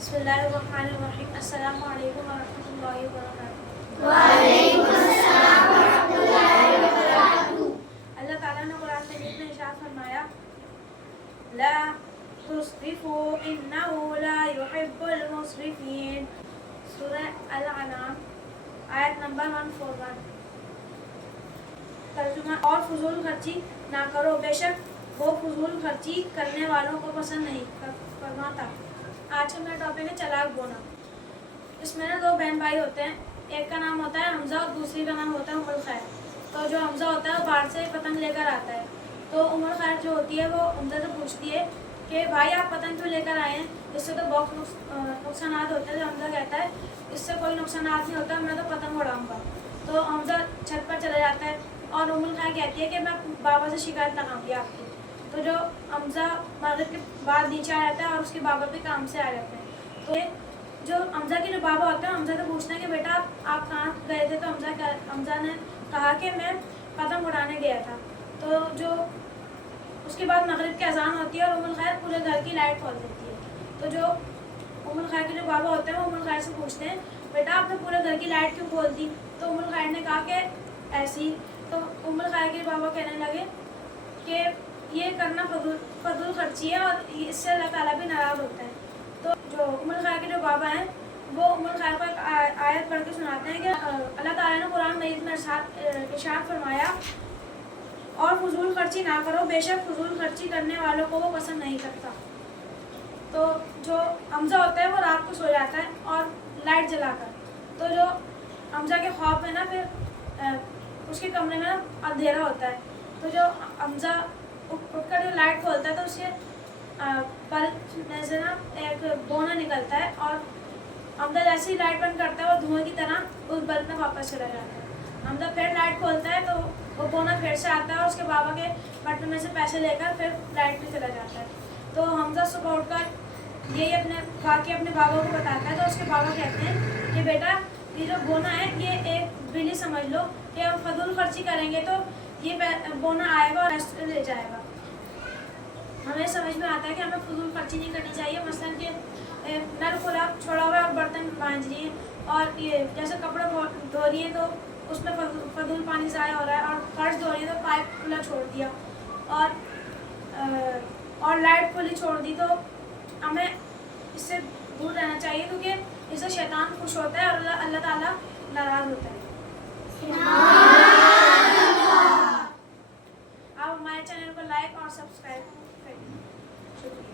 बिस्मिल्लाहिर्रहमानिर्रहीम। अस्सलामु अलैकुम वरहमतुल्लाहि वबरकातुहू। वालेकुम अस्सलाम वरहमतुल्लाहि वबरकातुहू। अल्लाह ताला ने कुरान शरीफ में इरशाद फरमाया, ला तुस्रिफू इन्नहू ला युहिब्बुल मुस्रिफीन। सूरह अल-अनाम आयत नंबर 141। तर्जुमा, और फजूल खर्ची ना करो, बेशक वो फजूल खर्ची करने वालों को पसंद नहीं फरमाता। आज का मेरा टॉपिक है चलाक बोना। इसमें ना दो बहन भाई होते हैं, एक का नाम होता है हमजा और दूसरी का नाम होता है उमर खैर। तो जो हमजा होता है वो बाहर से पतंग लेकर आता है, तो उमर खैर जो होती है वो हमजा से पूछती है कि भाई आप पतंग क्यों लेकर आए हैं, इससे तो बहुत नुकसान होते हैं। जो हमजा कहता है इससे कोई नुकसान नहीं होता, मैं तो पतंग उड़ाऊँगा। तो हमजा छत पर चला जाता है और उमर खैर कहती है कि मैं बाबा से शिकायत लगाऊंगी आपकी। तो जो हमजा मगरिब के बाद नीचे आ जाता है और उसके बाबा भी काम से आ जाते हैं। तो जो हमजा के जो बाबा होते हैं हमजा से पूछते हैं कि बेटा आप कहाँ गए थे। तो हमजा ने कहा कि मैं पतंग उड़ाने गया था। तो जो उसके बाद मगरिब की अजान होती है और उमर खैर पूरे घर की लाइट खोल देती है। तो जो उमर खैर के जो बाबा होते हैं वो उमर खैर से पूछते हैं बेटा आपने पूरे घर की लाइट क्यों खोल दी। तो उमर खैर ने कहा कि ऐसी। तो उमर खैर के बाबा कहने लगे कि ये करना फजूल खर्ची है और इससे अल्लाह ताला भी नाराज़ होता है। तो जो उमर खैर के जो बाबा हैं वो उमर खैर को एक आयत पढ़ के सुनाते हैं कि अल्लाह ताला ने कुरान मजीद में इरशाद फरमाया, और फजूल खर्ची ना करो, बेशक फजूल खर्ची करने वालों को वो पसंद नहीं करता। तो जो हमजा होता है वो रात को सो जाता है और लाइट जलाकर। तो जो हमजा के ख्वाब में ना फिर उसके कमरे में ना अंधेरा होता है। तो जो हमजा उठकर जो लाइट खोलता है तो उसके बल्ब में से ना एक बोना निकलता है और हमजा जैसे ही लाइट बंद करता है वो धुएं की तरह उस बल्ब में वापस चला जाता है। हमजा फिर लाइट खोलता है तो वो बोना फिर से आता है और उसके बाबा के बटन में से पैसे लेकर फिर लाइट भी चला जाता है। तो हमजा सुबह उठकर यही अपने बाबा को बताता है। तो उसके बाबा कहते हैं कि बेटा ये जो बोना है ये एक बिल्ली समझ लो कि हम फजूल खर्ची करेंगे तो ये बोना आएगा और रेस्ट ले जाएगा। हमें समझ में आता है कि हमें फजूल खर्ची नहीं करनी चाहिए। मसलन कि नल खुला छोड़ा हुआ है और बर्तन मांज रही है और ये जैसे कपड़े धो रही है तो उसमें फजूल पानी ज़ाया हो रहा है, और फर्श धो रही है तो पाइप खुला छोड़ दिया और लाइट खुली छोड़ दी। तो हमें इससे दूर रहना चाहिए क्योंकि इससे शैतान खुश होता है और अल्लाह ताला नाराज़ होता है। आप हमारे चैनल को लाइक और सब्सक्राइब करें। शुक्रिया।